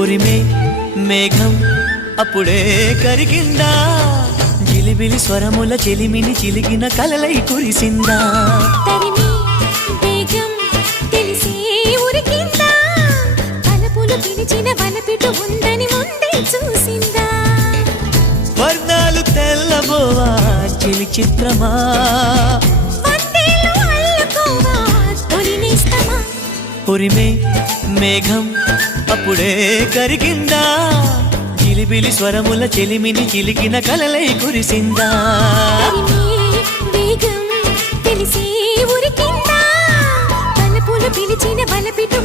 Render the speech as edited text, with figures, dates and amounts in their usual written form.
ఉరిమే మేఘం అప్పుడే కరిగిందా జిలిబిలి స్వరముల చెలిమిని చిలిగిన కలలై కురిసిందా తరిమి వేగం తెలిసే ఉరికిందా తలపులు పిలిచిన వలపిటు ఉందని ముందే చూసిందా వర్ణాలు తెల్లబోవా చిలి చిత్రమా వందేలు అల్లుకోవా తొలినేస్తమా ఉరిమే మేఘం అప్పుడే కరిగిందా జిలిబిలి స్వరముల చెలిమిని చిలికిన కలలై కురిసిందా వేగం తెలిసే ఉరికిందా తలపులు పిలిచిన వలపిటు